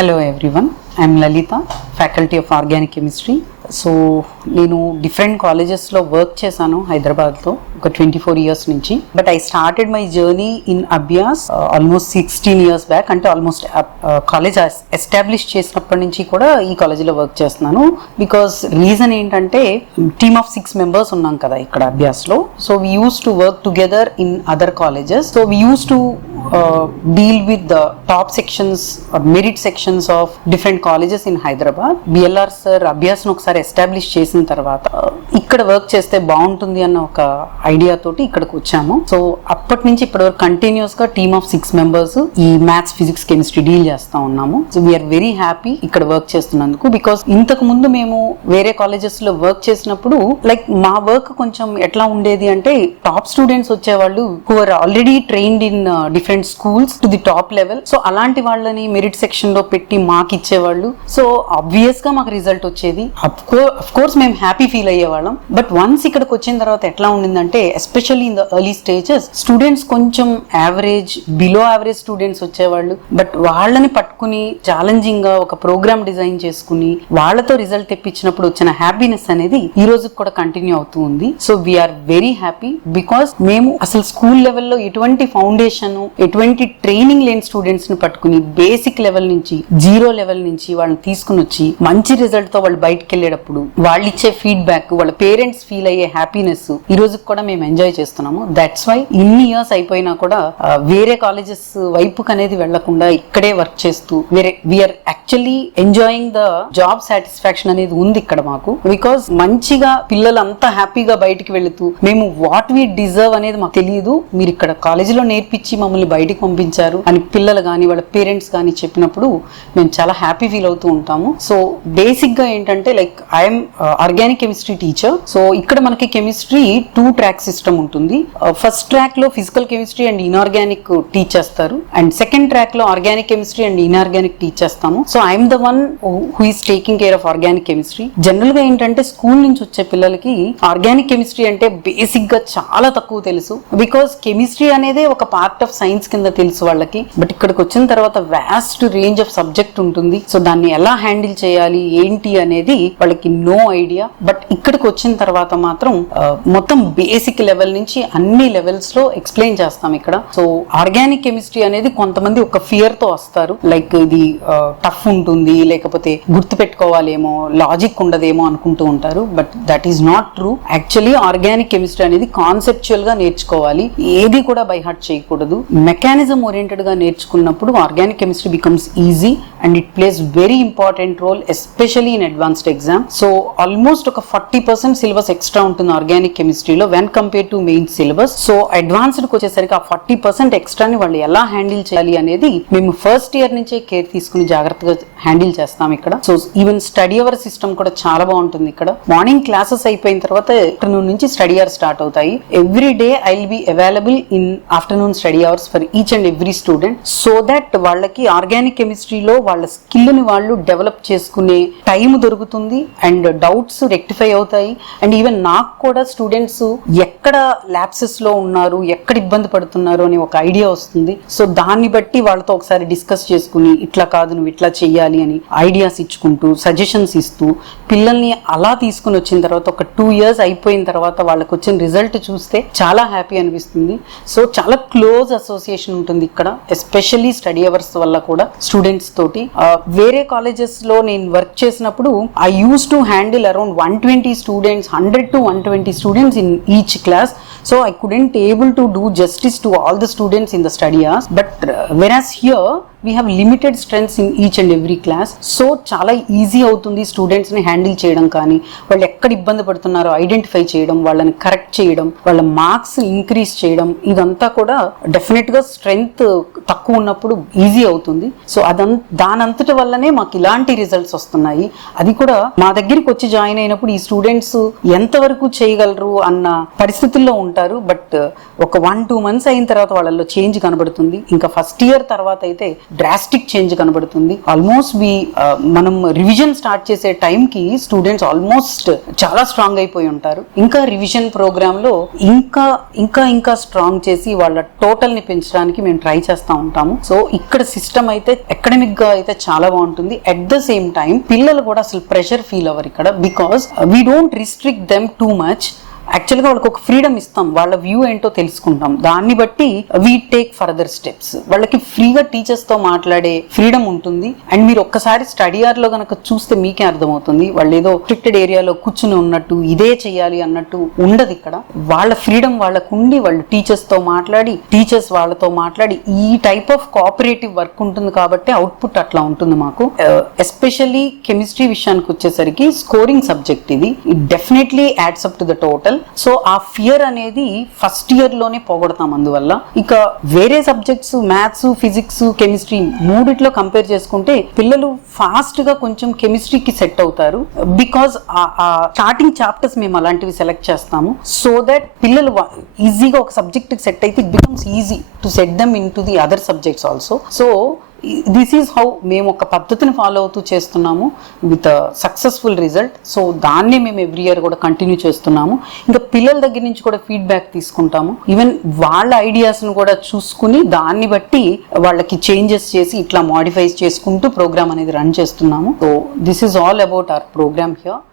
Hello everyone, I am Lalita, Faculty of Organic Chemistry. So నేను different కాలేజెస్లో work చేశాను హైదరాబాద్లో ఒక 24 years నుంచి. But I started my journey in Abhyas almost 16 years back. అంటే almost college establish చేసినప్పటి నుంచి కూడా ఈ కాలేజీలో వర్క్ చేస్తున్నాను. బికాస్ రీజన్ ఏంటంటే టీమ్ ఆఫ్ 6 members ఉన్నాం కదా ఇక్కడ అభ్యాస్లో. So we use to work together in other colleges. So we use to deal with the top sections or merit sections of different colleges in Hyderabad. BLR sir Abhyas ను ఒకసారి establish చేసిన తర్వాత ఇక్కడ work చేస్తే బాగుంటుంది అన్న ఒక ఐడియా తోటి ఇక్కడికి వచ్చాము. సో అప్పటి నుంచి ఇప్పటి వరకు కంటిన్యూస్ గా టీమ్ ఆఫ్ 6 members ఈ మ్యాథ్స్, ఫిజిక్స్, కెమిస్ట్రీ డీల్ చేస్తా ఉన్నాము. సో వీఆర్ వెరీ హ్యాపీ ఇక్కడ వర్క్ చేస్తున్నందుకు. బికాస్ ఇంతకు ముందు మేము వేరే కాలేజెస్ లో వర్క్ చేసినప్పుడు లైక్ మా వర్క్ కొంచెం ఎట్లా ఉండేది అంటే టాప్ స్టూడెంట్స్ వచ్చేవాళ్ళు who are already trained in different schools to the top level. So అలాంటి వాళ్ళని మెరిట్ సెక్షన్ లో పెట్టి మాకు ఇచ్చేవాళ్ళు. సో ఆబ్వియస్ గా మాకు రిజల్ట్ వచ్చేది. అఫ్ కోర్స్ మేము హ్యాపీ ఫీల్ అయ్యేవాళ్ళం. బట్ వన్స్ ఇక్కడికి వచ్చిన తర్వాత ఎట్లా ఉండిందంటే especially in the early stages students కొంచెం యావరేజ్, బిలో యావరేజ్ స్టూడెంట్స్ వచ్చేవాళ్ళు. బట్ వాళ్ళని పట్టుకుని ఛాలెంజింగ్ గా ఒక ప్రోగ్రామ్ డిజైన్ చేసుకుని వాళ్ళతో రిజల్ట్ తెప్పించినప్పుడు వచ్చిన హ్యాపీనెస్ అనేది ఈ రోజు కూడా కంటిన్యూ అవుతూ ఉంది. So we're very happy because మేము అసలు స్కూల్ లెవెల్లో ఎటువంటి ఫౌండేషన్, ఎటువంటి ట్రైనింగ్ లేని స్టూడెంట్స్ ని పట్టుకుని బేసిక్ లెవెల్ నుంచి, జీరో లెవెల్ నుంచి వాళ్ళని తీసుకుని వచ్చి మంచి రిజల్ట్ తో వాళ్ళు బయటకు వెళ్ళేటప్పుడు వాళ్ళు ఇచ్చే ఫీడ్బ్యాక్, వాళ్ళ పేరెంట్స్ ఫీల్ అయ్యే హ్యాపీనెస్ ఈ రోజు కూడా మేము ఎంజాయ్ చేస్తున్నాము. దట్స్ వై ఇన్ని ఇయర్స్ అయిపోయినా కూడా వేరే కాలేజెస్ వైపుకి అనేది వెళ్లకుండా ఇక్కడే వర్క్ చేస్తూ we're actually enjoying the job satisfaction అనేది ఉంది ఇక్కడ మాకు. బికాస్ మంచిగా పిల్లలు అంతా హ్యాపీగా బయటికి వెళుతూ మేము వాట్ వీ డిజర్వ్ అనేది మాకు తెలియదు, మీరు ఇక్కడ కాలేజీలో నేర్పించి మమ్మల్ని బయటికి పంపించారు అని పిల్లలు కానీ వాళ్ళ పేరెంట్స్ కానీ చెప్పినప్పుడు మేము చాలా హ్యాపీ ఫీల్ అవుతూ ఉంటాము. సో బేసిక్ గా ఏంటంటే like I'm organic chemistry teacher. So ఇక్కడ మనకి కెమిస్ట్రీ 2 track సిస్టమ్ ఉంటుంది. ఫస్ట్ ట్రాక్ లో physical chemistry and inorganic teach చేస్తారు, అండ్ సెకండ్ ట్రాక్ లో organic chemistry and inorganic teach చేస్తాము. So I'm the one who is taking care of organic chemistry. General గా ఏంటంటే school నుంచి వచ్చే పిల్లలకి ఆర్గానిక్ కెమిస్ట్రీ అంటే బేసిక్ గా చాలా తక్కువ తెలుసు. బికాస్ కెమిస్ట్రీ అనేది ఒక పార్ట్ ఆఫ్ సైన్స్ కింద తెలుసు వాళ్ళకి. బట్ ఇక్కడికి వచ్చిన తర్వాత వాస్ట్ రేంజ్ ఆఫ్ సబ్జెక్ట్ ఉంటుంది. సో దాన్ని ఎలా హ్యాండిల్ చేయాలి ఏంటి అనేది వాళ్ళకి నో ఐడియా. బట్ ఇక్కడికి వచ్చిన తర్వాత మాత్రం మొత్తం బేసిక్ లెవెల్ నుంచి అన్ని లెవెల్స్ లో ఎక్స్ప్లెయిన్ చేస్తాం ఇక్కడ. సో ఆర్గానిక్ కెమిస్ట్రీ అనేది కొంతమంది ఒక ఫియర్ తో వస్తారు, లైక్ ఇది టఫ్ ఉంటుంది, లేకపోతే గుర్తు పెట్టుకోవాలేమో, లాజిక్ ఉండదేమో అనుకుంటూ ఉంటారు. But that is not true. Actually organic chemistry అనేది కాన్సెప్చువల్ గా నేర్చుకోవాలి, ఏది కూడా బై హార్ట్ చేయకూడదు. మెకానిజం ఓరియంటెడ్ గా నేర్చుకున్నప్పుడు organic chemistry becomes easy and it plays very important role especially in advanced exam. So almost ఒక 40% సిలబస్ ఎక్స్ట్రా ఉంటుంది ఆర్గానిక్ కెమిస్ట్రీలో when compare to main syllabus. So advanced కి వచ్చేసరికి ఆ 40% ఎక్స్ట్రాని వాళ్ళు ఎలా హ్యాండిల్ చేయాలి అనేది మేము ఫస్ట్ ఇయర్ నుంచే కేర్ తీసుకుని జాగ్రత్తగా హ్యాండిల్ చేస్తాం ఇక్కడ. So even study hour system కూడా చాలా బాగుంటుంది ఇక్కడ. మార్నింగ్ క్లాసెస్ అయిపోయిన తర్వాత ఆఫ్టర్నూన్ నుంచి స్టడీ అవర్స్ స్టార్ట్ అవుతాయి. Every day I will be available in afternoon study hours for each and every student. So that వాళ్ళకి ఆర్గానిక్ కెమిస్ట్రీలో వాళ్ళ స్కిల్ ని వాళ్ళు డెవలప్ చేసుకునే టైం దొరుకుతుంది అండ్ డౌట్స్ రెక్టిఫై అవుతాయి. అండ్ ఈవెన్ నాకు కూడా స్టూడెంట్స్ ఎక్కడ ల్యాబ్సెస్ లో ఉన్నారు, ఎక్కడ ఇబ్బంది పడుతున్నారు అనే ఒక ఐడియా వస్తుంది. సో దాన్ని బట్టి వాళ్ళతో ఒకసారి డిస్కస్ చేసుకుని ఇట్లా కాదు నువ్వు ఇట్లా చెయ్యాలి అని ఐడియాస్ ఇచ్చుకుంటూ సజెషన్స్ ఇస్తూ పిల్లల్ని అలా తీసుకుని వచ్చిన తర్వాత ఒక 2 years అయిపోయిన తర్వాత వాళ్ళకి వచ్చిన రిజల్ట్ చూస్తే చాలా హ్యాపీ అనిపిస్తుంది. సో చాలా క్లోజ్ అసోసియేషన్ ఉంటుంది ఇక్కడ, ఎస్పెషల్లీ స్టడీ అవర్స్ వల్ల కూడా స్టూడెంట్స్ తోటి. వేరే కాలేజెస్ లో నేను వర్క్ చేసినప్పుడు I use to handle around 120 students, 100 to 120 students in each class. So I couldn't able to do justice to all the students in the study hours. But whereas here we have limited strengths in each and every class. So చాలా easy అవుతుంది students ని handle చేయడం, కానీ వాళ్ళు ఎక్కడ ఇబ్బంది పడుతున్నారో identify చేయడం, వాళ్ళని కరెక్ట్ చేయడం, వాళ్ళ మార్క్స్ ఇంక్రీజ్ చేయడం, ఇదంతా కూడా డెఫినెట్ గా స్ట్రెంగ్త్ తక్కువ ఉన్నప్పుడు ఈజీ అవుతుంది. సో దానంతటి వల్లనే మాకు ఇలాంటి రిజల్ట్స్ వస్తున్నాయి. అది కూడా మా దగ్గరికి వచ్చి జాయిన్ అయినప్పుడు ఈ స్టూడెంట్స్ ఎంతవరకు చేయగలరు అన్న పరిస్థితుల్లో ఉంటారు, బట్ ఒక 1-2 months అయిన తర్వాత వాళ్ళలో చేంజ్ కనబడుతుంది. ఇంకా ఫస్ట్ ఇయర్ తర్వాత అయితే డ్రాస్టిక్ చేంజ్ కనబడుతుంది. ఆల్మోస్ట్ మనం రివిజన్ స్టార్ట్ చేసే టైంకి స్టూడెంట్స్ ఆల్మోస్ట్ చాలా స్ట్రాంగ్ అయిపోయి ఉంటారు. ఇంకా రివిజన్ ప్రోగ్రామ్ లో ఇంకా ఇంకా ఇంకా స్ట్రాంగ్ చేసి వాళ్ళ టోటల్ ని పెంచడానికి మేము ట్రై చేస్తూ ఉంటాము. సో ఇక్కడ సిస్టమ్ అయితే అకాడమిక్ గా అయితే చాలా బాగుంటుంది. అట్ ద సేమ్ టైం పిల్లలు కూడా అసలు ప్రెషర్ ఫీల్ అవ్వరు ఇక్కడ, because we don't restrict them too much. యాక్చువల్గా వాళ్ళకి ఒక ఫ్రీడమ్ ఇస్తాం, వాళ్ళ వ్యూ ఏంటో తెలుసుకుంటాం, దాన్ని బట్టి వీ టేక్ ఫర్దర్ స్టెప్స్. వాళ్ళకి ఫ్రీగా టీచర్స్తో మాట్లాడే ఫ్రీడమ్ ఉంటుంది. అండ్ మీరు ఒక్కసారి స్టడీ అవర్లో కనుక చూస్తే మీకే అర్థమవుతుంది, వాళ్ళు ఏదో రిస్ట్రిక్టెడ్ ఏరియాలో కూర్చుని ఉన్నట్టు ఇదే చేయాలి అన్నట్టు ఉండదు. ఇక్కడ వాళ్ళ ఫ్రీడమ్ వాళ్ళకు ఉండి వాళ్ళు టీచర్స్తో మాట్లాడి, టీచర్స్ వాళ్ళతో మాట్లాడి ఈ టైప్ ఆఫ్ కోఆపరేటివ్ వర్క్ ఉంటుంది కాబట్టి అవుట్పుట్ అట్లా ఉంటుంది మాకు. ఎస్పెషల్లీ కెమిస్ట్రీ విషయానికి వచ్చేసరికి స్కోరింగ్ సబ్జెక్ట్ ఇది, it definitely adds up to the total. So ఆ ఫియర్ అనేది ఫస్ట్ ఇయర్ లోనే పోగొడతాం. అందువల్ల ఇక వేరే సబ్జెక్ట్స్ మ్యాథ్స్, ఫిజిక్స్, కెమిస్ట్రీ మూడిట్లో కంపేర్ చేసుకుంటే పిల్లలు ఫాస్ట్ గా కొంచెం కెమిస్ట్రీకి సెట్ అవుతారు. బికాస్ స్టార్టింగ్ చాప్టర్స్ మేము అలాంటివి సెలెక్ట్ చేస్తాము, సో దట్ పిల్లలు ఈజీగా ఒక సబ్జెక్ట్ కి సెట్ అయితే it becomes easy to set them in to the other subjects also. So this is how మేము ఒక పద్ధతిని ఫాలో అవుతూ చేస్తున్నాము విత్ సక్సెస్ఫుల్ రిజల్ట్. సో దాన్ని మేము ఎవ్రీ ఇయర్ కూడా కంటిన్యూ చేస్తున్నాము. ఇంకా పిల్లల దగ్గర నుంచి కూడా ఫీడ్బ్యాక్ తీసుకుంటాము. ఈవెన్ వాళ్ళ ఐడియాస్ను కూడా చూసుకుని దాన్ని బట్టి వాళ్ళకి చేంజెస్ చేసి ఇట్లా మాడిఫై చేసుకుంటూ ప్రోగ్రామ్ అనేది రన్ చేస్తున్నాము. So this is all about our program here.